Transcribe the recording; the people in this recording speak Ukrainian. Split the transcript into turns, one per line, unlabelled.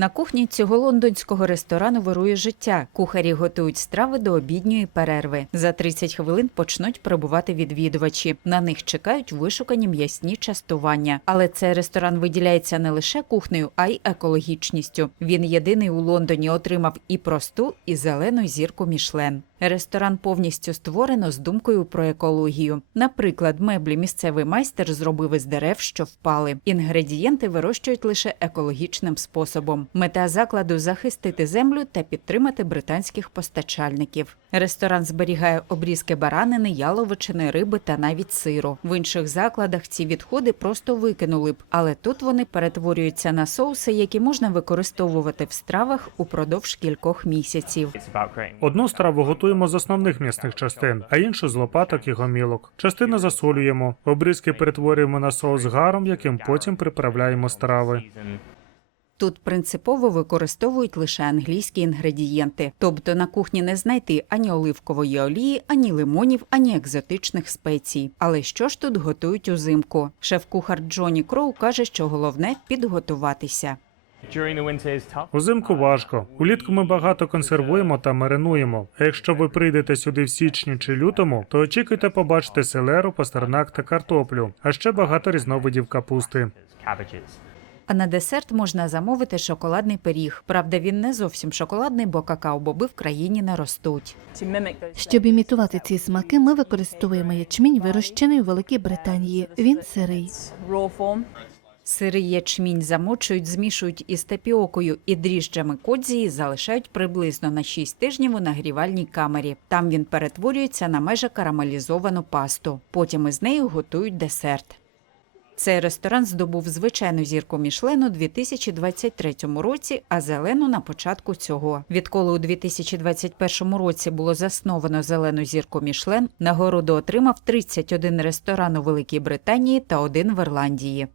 На кухні цього лондонського ресторану вирує життя. Кухарі готують страви до обідньої перерви. За 30 хвилин почнуть прибувати відвідувачі. На них чекають вишукані м'ясні частування. Але цей ресторан виділяється не лише кухнею, а й екологічністю. Він єдиний у Лондоні отримав і просту, і зелену зірку Мішлен. Ресторан повністю створено з думкою про екологію. Наприклад, меблі місцевий майстер зробив із дерев, що впали. Інгредієнти вирощують лише екологічним способом. Мета закладу захистити землю та підтримати британських постачальників. Ресторан зберігає обрізки баранини, яловичини, риби та навіть сиру. В інших закладах ці відходи просто викинули б, але тут вони перетворюються на соуси, які можна використовувати в стравах упродовж кількох місяців.
Одну страву готуємо з основних м'ясних частин, а іншу з лопаток і гомілок. Частину засолюємо, обрізки перетворюємо на соус гаром, яким потім приправляємо страви.
Тут принципово використовують лише англійські інгредієнти, тобто на кухні не знайти ані оливкової олії, ані лимонів, ані екзотичних спецій. Але що ж тут готують узимку? Шеф-кухар Джоні Кроу каже, що головне підготуватися.
Узимку важко. Улітку ми багато консервуємо та маринуємо. А якщо ви прийдете сюди в січні чи лютому, то очікуйте побачити селеру, пастернак та картоплю, а ще багато різновидів капусти.
А на десерт можна замовити шоколадний пиріг. Правда, він не зовсім шоколадний, бо какао-боби в країні не ростуть.
Щоб імітувати ці смаки, ми використовуємо ячмінь, вирощений у Великій Британії. Він сирий.
Сирий ячмінь замочують, змішують із тапіокою і дріжджами кодзі і залишають приблизно на 6 тижнів у нагрівальній камері. Там він перетворюється на майже карамелізовану пасту. Потім із нею готують десерт. Цей ресторан здобув звичайну зірку Мішлену у 2023 році, а зелену на початку цього. Відколи у 2021 році було засновано зелену зірку Мішлен, нагороду отримав 31 ресторан у Великій Британії та один в Ірландії.